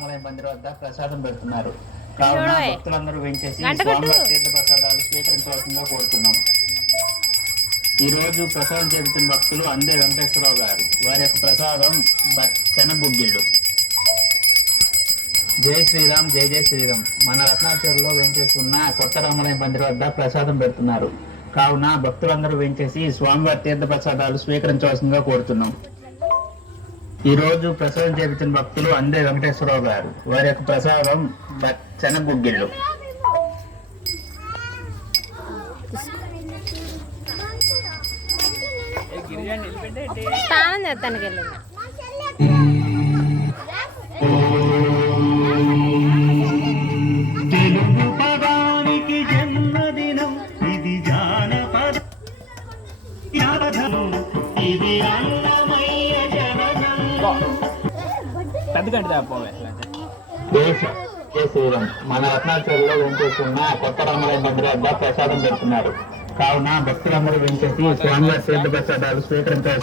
రామలయం మందిర వద్ద ప్రసాదం పెడుతున్నారు. కావున భక్తులందరూ వెంచేసి స్వామివారి తీర్థ ప్రసాదాలు స్వీకరించవలసిందిగా కోరుతున్నాం. ఈ రోజు ప్రసాదం చేస్తున్న భక్తులు అందే వెంకటేశ్వరరావు గారు. వారి యొక్క ప్రసాదం చెనబుగ్గిళ్ళు. జై శ్రీరామ్, జై జై శ్రీరామ్. మన రత్నాచర్లో వెంచేస్తున్న కొత్త రామలయం మందిర వద్ద ప్రసాదం పెడుతున్నారు. కావున భక్తులందరూ వెంచేసి స్వామివారి తీర్థ ప్రసాదాలు స్వీకరించవలసిందిగా కోరుతున్నాం. ఈ రోజు ప్రసాదం చేపించిన భక్తులు అందే వెంకటేశ్వరరావు గారు. వారి యొక్క ప్రసాదం చెనబుగ్గిళ్ళు. స్నానం చేస్తానికి వెళ్ళింది. తెలుగు పదానికి జన్మదినం ఇది, జానపద ఇది అన్నమయ్య జననం. మన రత్నాచర్లో వెంచేస్తున్న కొత్త రామలయం మందిర వద్ద ప్రసాదం పెడుతున్నారు. కావున భక్తులందరూ వెంచేసి స్వామివారి తీర్థ ప్రసాదాలు స్వీకరించారు.